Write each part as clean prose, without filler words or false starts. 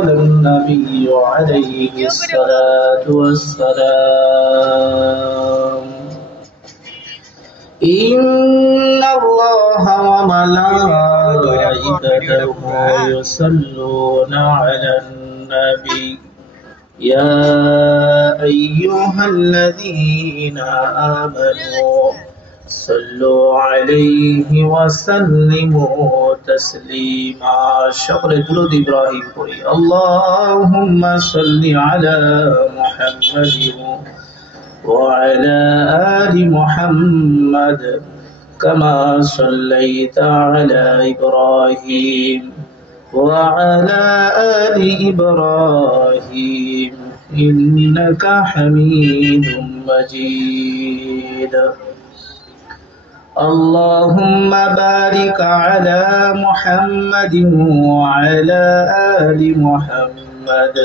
قال النبي عليه الصلاة والسلام إن الله وملائكته يصلون على النبي يا أيها الذين آمنوا صلوا عليه وسلموا تسليما شكر درود إبراهيم قولي اللهم صل على محمد وعلى آل محمد كما صليت على إبراهيم وعلى آل إبراهيم إنك حميد مجيد اللهم بارك على محمد وعلى آل محمد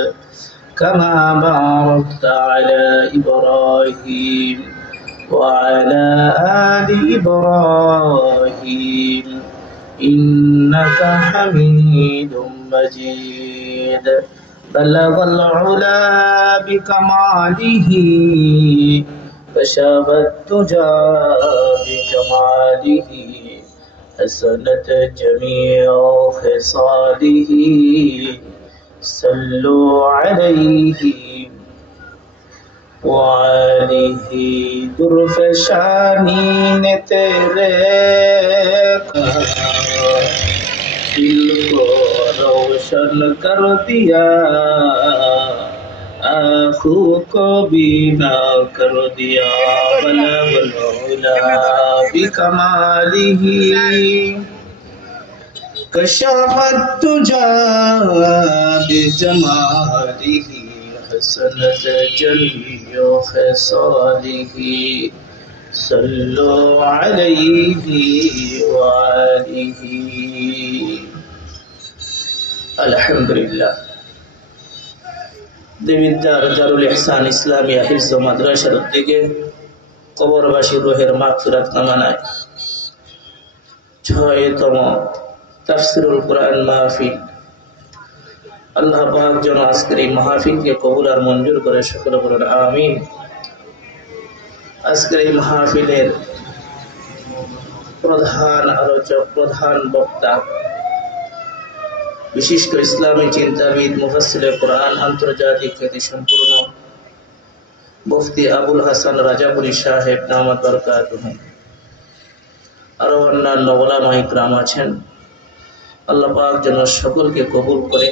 كما باركت على إبراهيم وعلى آل إبراهيم إنك حميد مجيد بلغ العلا بكماله كشف الدجى بجماله حسنت جميع خصاله صلوا عليه وآله درف شانی نے تیرے دل کو روشن کر دیا آنکھوں کو بینا کر دیا بلغ العلا بکمالہ کشف الدجى بجماله حسنت جميع خصاله صلوا عليه وآله الحمد لله দেবিদ্দার দারুল ইহসান ইসলামিয়া হিফজ মাদ্রাসার উদ্যোগে কবরবাসী রুহের মাগফিরাত কামনায় ৬তম তাফসীরুল কুরআন মাহফিল আল্লাহ পাক যেন আজকের এই মাহফিলকে কবুল আর মঞ্জুর করে সকলে বলুন আমিন। আজকের এই মাহফিলের প্রধান আলোচক প্রধান বক্তা বিশিষ্ট ইসলামী চিন্তাবিদ মুফাসসিরে কোরআন আন্তর্জাতিক খ্যাতি সম্পূর্ণ মুফতি আবুল হাসান রাজাপুরী সাহেব দামাত বারাকাতুহু আরো অন্যান্য উলামায়ে কিরাম আছেন। আল্লাহ পাক যেন সকলকে কবুল করে